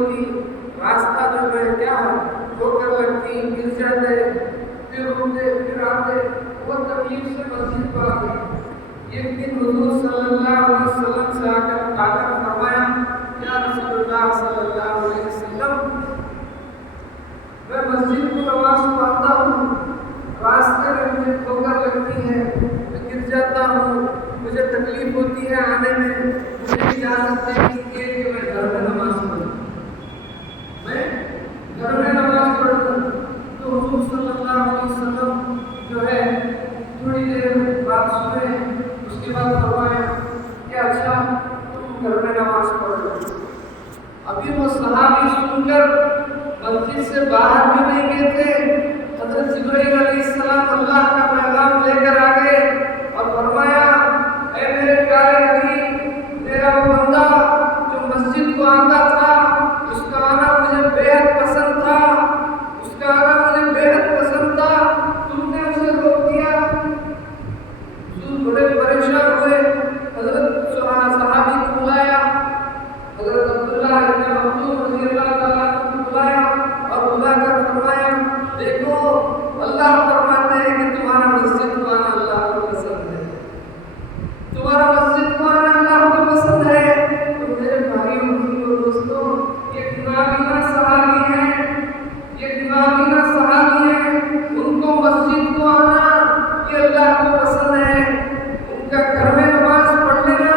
ہوتی، راستہ جو ہے کیا ٹھوکر لگتی، گر جاتے، پھر اٹھتے پھر آتے، وہ تکلیف سے مسجد کو آتے۔ ایک دن حضور صلی اللہ علیہ وسلم سے آ کر فرمایا، یا رسول اللہ صلی اللہ علیہ وسلم، میں مسجد کی نماز پڑھتا ہوں، راستے میں مجھے ٹھوکر لگتی ہے، میں گر جاتا ہوں، مجھے تکلیف ہوتی ہے آنے میں، مجھے اجازت نہیں کہ میں گھر میں نماز پڑھوں، میں گھر میں نماز پڑھوں۔ تو حضور صلی اللہ علیہ وسلم جو ہے تھوڑی دیر بات سنے، اس کے بعد فرمایا کہ اچھا تم گھر میں نماز پڑھ لو۔ ابھی وہ صحابی سن کر مسجد سے باہر بھی نہیں گئے تھے، حضرت جبرائیل علیہ السلام اللہ کا پیغام لے کر آ گئے اور فرمایا، اے میرے پیارے نبی، میرا وہ بندہ جو مسجد کو آتا تھا، اس کا آنا مجھے بے حد پسند تھا، اس کا آنا مجھے بے حد پسند تھا، تم نے اسے روک دیا۔ حضور بڑے پریشان ہوئے، حضرت صحابی کو بلایا، حضرت عبداللہ ابن مکتوم رضی اللہ تعالیٰ کو بلایا اور بلا کر فرمایا، دیکھو اللہ فرماتے ہیں کہ تمہارا مسجد کو آنا اللہ کو پسند ہے، تمہارا مسجد کو آنا اللہ کو پسند ہے۔ تو میرے بھائیوں اور دوستوں، یہ نابینا صحابی ہیں، یہ نابینا صحابی ہیں، ان کو مسجد کو آنا یہ اللہ کو پسند ہے، ان کا گھر میں نماز پڑھ لینا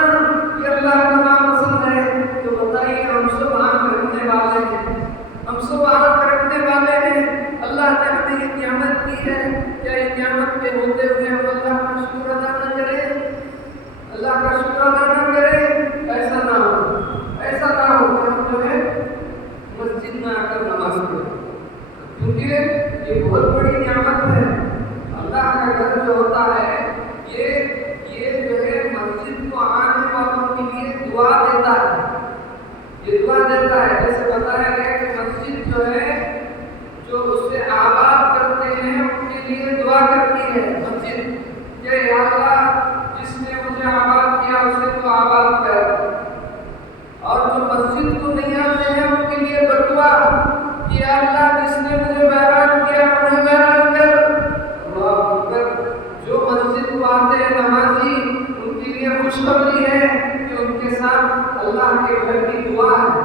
یہ اللہ کو ناپسند ہے۔ تو بتائیے ہم سب آنکھ رکھنے والے ہیں، ہم سب آنکھ رکھنے والے ہیں، اللہ نے ہمیں یہ نعمت دی ہے، کیا یہ نعمت پہ ہوتے ہوئے ہم اللہ کا شکر ادا نہ کریں؟ اللہ کا شکر ادا نہ کریں؟ ایسا نہ ہو، ایسا نہ ہو کہ ہم جو ہے مسجد میں آ کر نماز پڑھیں، کیونکہ یہ بہت بڑی نعمت ہے۔ اللہ کا گھر جو ہوتا ہے یہ جو ہے مسجد کو آنے والوں کے لیے دعا دیتا ہے، یہ دعا دیتا ہے۔ جیسے بتایا گیا کہ مسجد جو ہے جو اسے آباد کرتے ہیں ان کے لیے دعا کرتی ہے مسجد کہ یا اللہ جس نے مجھے آباد کیا اسے تو آباد کر، اور جو مسجد کو نہیں آتے ہیں ان کے لیے بدعا کہ یا اللہ جس نے مجھے ویران کیا انہیں ویران کر۔ اللہ اکبر، جو مسجد کو آتے ہیں نمازی ان کے لیے خوشخبری ہے کہ ان کے ساتھ اللہ کے گھر کی دعا ہے،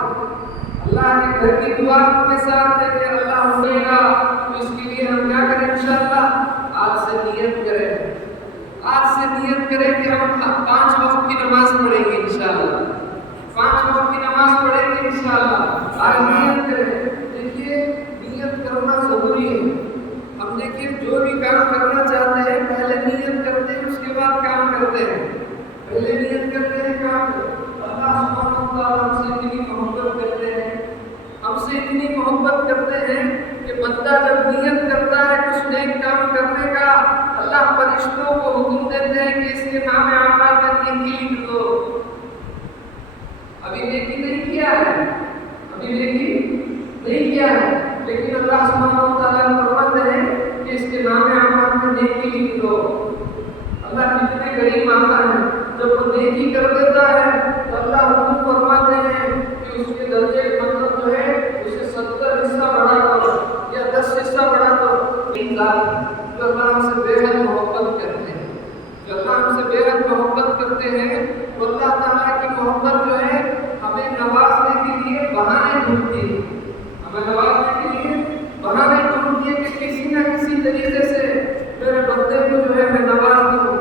اللہ کے گھر کی دعا ان کے ساتھ ہے کہ اللہ ہونے گا۔ تو اس کے لیے ہم کیا کریں؟ انشاءاللہ آج سے نیت کریں، آج سے نیت کریں کہ ہم 5 وقت کی نماز پڑھیں گے انشاءاللہ، 5 وقت کی نماز پڑھیں گے انشاءاللہ۔ آج نیت کریں۔ دیکھیے نیت کرنا ضروری ہے۔ ہم دیکھیے جو بھی کام کرنا چاہتے ہیں پہلے نیت کرتے ہیں، اس کے بعد کام کرتے ہیں، پہلے نیت کرتے ہیں کام۔ اللہ سبحانہ و تعالیٰ ہم سے اتنی محبت کرتے ہیں، ہم سے اتنی محبت کرتے ہیں کہ بندہ جب نیت کرتا ہے کچھ نیک کام کرنے کا، اللہ فرشتوں کو حکم دیتے ہیں کہ اس کے نام اعمال میں نیکی لکھ دو۔ ابھی نیکی نہیں کیا ہے، ابھی نیکی نہیں کیا ہے، لیکن اللہ سبحانہ و تعالیٰ فرماتے ہیں کہ اس کے نام اعمال میں نیکی لکھ دو۔ اللہ کتنے کریم آتا ہے، جب وہ نیکی کر دیتا ہے تو اللہ حکم فرماتے ہیں کہ اس کے درجے مطلب جو ہے اسے 70 حصہ بڑھا دو یا 10 حصہ بڑھا دو۔ جو اللہ ہم سے بے حد محبت کرتے ہیں، جو اللہ ہم سے بے حد محبت کرتے ہیں، وہ اللہ تعالیٰ کی محبت جو ہے ہمیں نوازنے کے لیے بہانے ڈھونڈتی ہے، ہمیں نوازنے کے لیے بہانے ڈھونڈتی ہے کہ کسی نہ کسی طریقے سے میرے بندے کو جو ہے میں نواز دوں،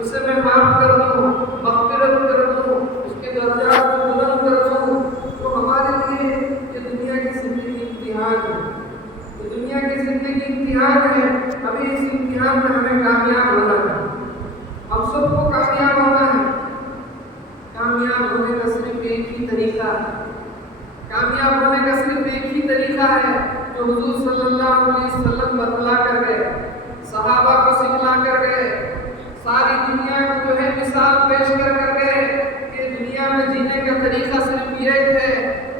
اسے میں معاف کر دوں، مغفرت کر دوں، اس کے درجات کو بلند کر دوں۔ تو ہمارے لیے یہ دنیا کی زندگی امتحان ہے، یہ دنیا کی زندگی امتحان ہے۔ ابھی اس امتحان میں ہمیں کامیاب ہونا ہے، ہم سب کو کامیاب ہونا ہے۔ کامیاب ہونے کا صرف ایک ہی طریقہ ہے، کامیاب ہونے کا صرف ایک ہی طریقہ ہے جو حضور صلی اللہ علیہ وسلم بتلا کر گئے، صحابہ کو سکھلا کر گئے، ساری دنیا کو جو ہے مثال پیش کر گئے کہ دنیا میں جینے کا طریقہ صرف یہ ہے،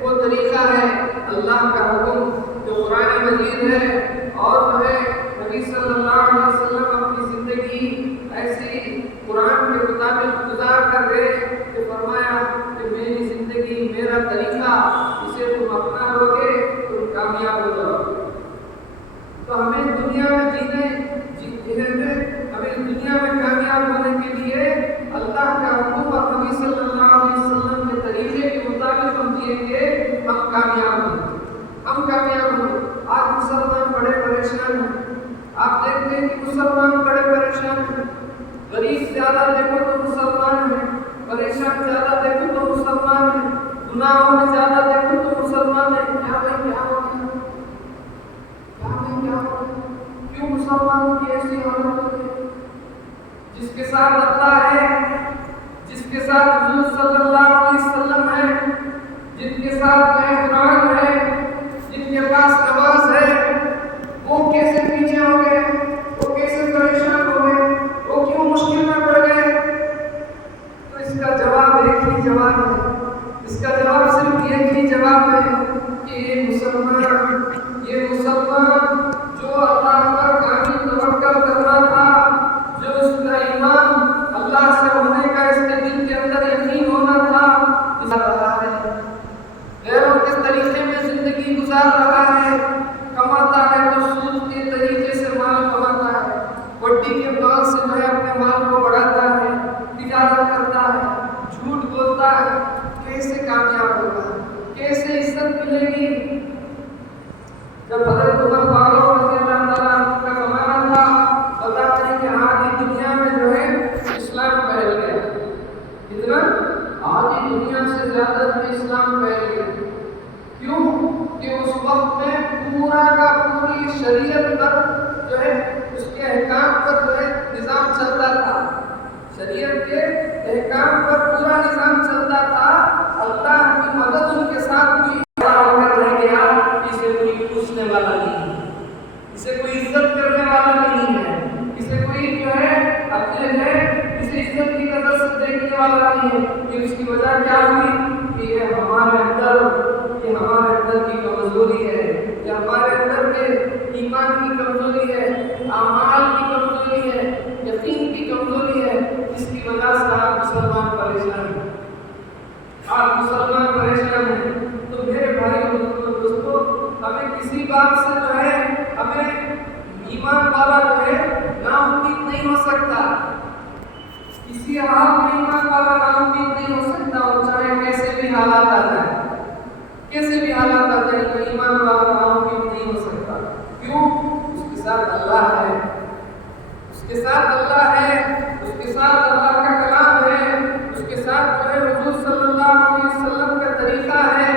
وہ طریقہ ہے اللہ کا حکم جو قرآن مجید ہے، اور جو ہے نبی صلی اللہ علیہ وسلم اپنی زندگی ایسی قرآن کے مطابق گزار کر گئے کہ فرمایا کہ میری زندگی میرا طریقہ اسے تم اپنا تو ہمیں دنیا میں ہمیں دنیا میں کامیاب ہونے کے لیے اللہ کا حکم اور نبی صلی اللہ علیہ وسلم کے طریقے کے مطابق ہم جئیں گے، ہم کامیاب ہوں گے، ہم کامیاب ہوں گے۔ آج مسلمان بڑے پریشان ہیں، آپ دیکھتے ہیں کہ مسلمان بڑے پریشان ہیں، غریب زیادہ دیکھو تو مسلمان ہیں، پریشان زیادہ دیکھو تو مسلمان ہیں، گناہوں میں زیادہ دیکھو تو مسلمان ہیں۔ کیا بھائی کیا ہو گیا؟ کیا بھائی کیا ہو گیا؟ کیوں مسلمانوں کی ایسی حالت ہو گئی؟ جس کے ساتھ اللہ ہے، جس کے ساتھ حضور صلی اللہ علیہ وسلم ہے، جن کے ساتھ قرآن ہے، جن کے پاس نماز ہے، وہ کیسے پیچھے ہو گئے؟ وہ کیسے پریشان ہو گئے؟ وہ کیوں مشکل میں پڑ گئے؟ تو اس کا جواب ایک ہی جواب ہے، اس کا جواب صرف ایک ہی جواب ہے کہ یہ مسلمان جو اللہ پر کامل توکل کرنا تھا، جو اس کا ایمان اللہ سے ہونے کا اس کے دل کے اندر یقین ہونا تھا، رہا ہے غیروں کے طریقے میں زندگی گزار رہا ہے، کماتا ہے تو سود کے طریقے سے مال کماتا ہے، وڈی کے مال سے جو ہے اپنے مال کو بڑھاتا ہے، تجارت کرتا ہے، جھوٹ بولتا ہے، کیسے کامیاب ہوگا؟ کیسے عزت ملے گی؟ جب حضرت عمر فاروق رضی اللہ تعالیٰ عنہ کا زمانہ تھا، بتاتے ہیں کہ آدھی دنیا میں جو ہے اسلام پھیل گیا، کتنا؟ آدھی دنیا سے زیادہ میں اسلام پھیل گیا۔ کیوں؟ کہ اس وقت میں پورا کا پوری شریعت پر جو ہے اس کے احکام پر جو ہے نظام چلتا تھا، شریعت کے احکام پر پورا نظام چلتا تھا۔ اللہ کی مدد ان کے ساتھ ہوئی، رہ گیا، اسے کوئی پوچھنے والا نہیں ہے، اسے کوئی عزت کرنے والا نہیں ہے، اسے کوئی جو ہے اپنے اسے عزت کی نظر سے دیکھنے والا نہیں ہے۔ کہ اس کی وجہ کیا ہوئی؟ کہ یہ ہمارے اندر کی کمزوری ہے، یہ ہمارے اندر کے ایمان کی کمزوری ہے، اعمال کی کمزوری ہے، یقین کی کمزوری ہے، جس کی وجہ سے آپ مسلمان پریشان ہیں، آپ مسلمان پریشان ہیں۔ تو میرے بھائیوں اور دوستوں، ہمیں کسی بات سے جو ہے ہمیں ایمان والا جو ہے نا امید نہیں ہو سکتا، کسی حال میں ایمان والا نا امید نہیں ہو سکتا، اور چاہے کیسے بھی حالات آ جائے، کیسے بھی حالات آ جائے، تو ایمان والا نا امید نہیں ہو سکتا۔ کیوں؟ اس کے ساتھ اللہ ہے، اس کے ساتھ اللہ ہے، اس کے ساتھ اللہ کا کلام ہے، اس کے ساتھ جو ہے حضور صلی اللہ علیہ وسلم کا طریقہ ہے،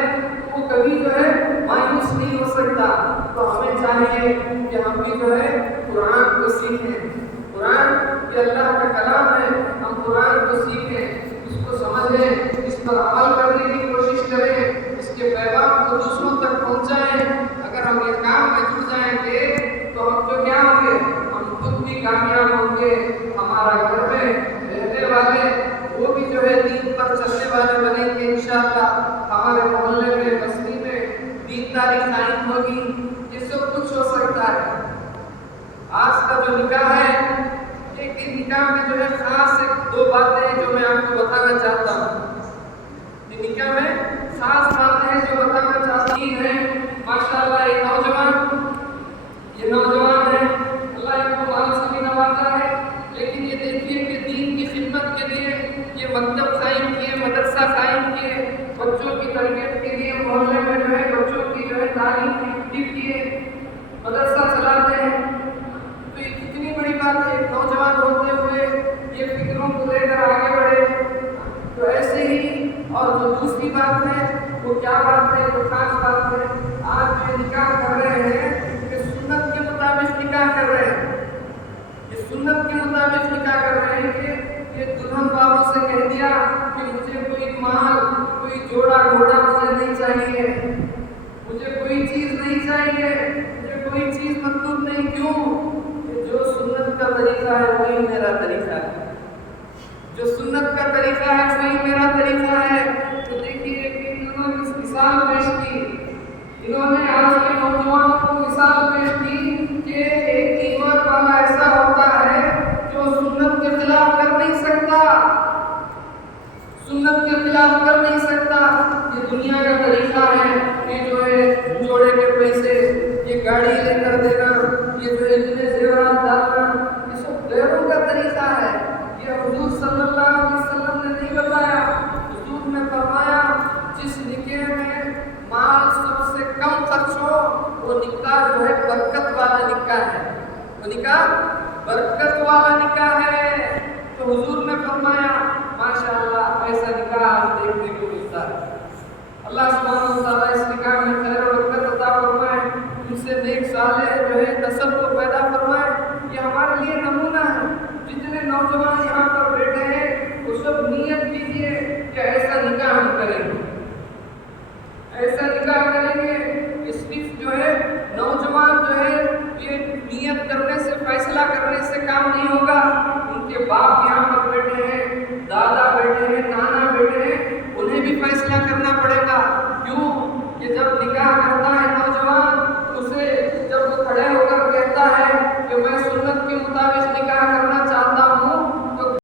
وہ کبھی جو ہے مایوس نہیں ہو سکتا۔ تو ہمیں چاہیے کہ ہم بھی جو ہے قرآن کو سیکھیں، قرآن یہ اللہ کا کلام ہے، ہم قرآن کو سیکھیں، اس کو سمجھیں، اس پر عمل کرنے کی کوشش کریں، اس کے پیغام کو دوسروں تک پہنچائیں۔ اگر ہم یہ کام میں جڑ جائیں گے تو ہم جو کیا ہوں گے؟ ہم خود بھی کامیاب ہوں گے، ہمارا گھر میں رہنے والے وہ بھی جو ہے دین پر چلنے والے بنیں گے انشاءاللہ، ہمارے محلے میں بستی میں دینداری قائم ہوگی۔ یہ سب کچھ ہو سکتا ہے۔ آج کا جو نکاح ہے، ایک نکاح میں جو ہے خاص دو باتیں ہیں جو میں آپ کو بتانا چاہتا ہوں۔ یہ نکاح میں خاص باتیں ہیں جو بتانا چاہتی ہیں۔ ماشاءاللہ یہ نوجوان ہے، اللہ ان کو مال سے بھی نوازا ہے، لیکن یہ دیکھیے کہ دین کی خدمت کے لیے یہ مکتب قائم کیے، مدرسہ قائم کیے، بچوں کی تربیت کے لیے محلے میں جو ہے بچوں کی جو ہے تعلیم کی کیے، مدرسہ چلاتے ہیں۔ تو یہ کتنی بڑی بات ہے، نوجوان ہوتے ہوئے یہ فکروں کو لے کر آگے بڑھے۔ تو ایسے ہی اور جو دوسری بات ہے وہ کیا بات ہے، جو خاص بات ہے، آج جو نکاح کر رہے ہیں کہ سنت کے مطابق نکاح کر رہے ہیں، یہ سنت کے مطابق نکاح کر رہے ہیں کہ یہ دلہن والوں سے کہہ دیا کہ مجھے کوئی مال، کوئی جوڑا گھوڑا مجھے نہیں چاہیے، مجھے کوئی چیز نہیں چاہیے، مجھے کوئی چیز مطلوب نہیں۔ کیوں؟ کہ جو سنت کا طریقہ ہے وہی میرا طریقہ ہے، جو سنت کا طریقہ ہے وہی میرا طریقہ ہے۔ تو دیکھیے کہ انہوں نے مثال پیش کی، انہوں نے آج کے نوجوانوں کو مثال پیش کی کہ ایک ایمان والا ایسا ہوتا ہے جو سنت کے خلاف کر نہیں سکتا، سنت کے خلاف کر نہیں سکتا۔ یہ دنیا کا طریقہ ہے کہ جو ہے جوڑے کے پیسے، یہ گاڑی لے کر دینا، ہے برکت والا نکاح ہے، وہ نکاح برکت والا نکاح ہے۔ تو حضور نے فرمایا ماشاءاللہ ایسا نکاح آج دیکھنے کو ملتا ہے۔ اللہ سبحانہ و تعالیٰ اس نکاح میں خیر و برکت عطا فرمائے، ان سے نیک صالح جو ہے نسل کو پیدا فرمائے۔ یہ ہمارے لیے نمونہ ہے۔ جتنے نوجوان یہاں پر بیٹھے ہیں وہ سب نیت کیجیے کہ ایسا نکاح ہم کریں گے، ایسا نکاح کریں گے۔ صرف جو ہے نوجوان جو ہے یہ نیت کرنے سے، فیصلہ کرنے سے کام نہیں ہوگا۔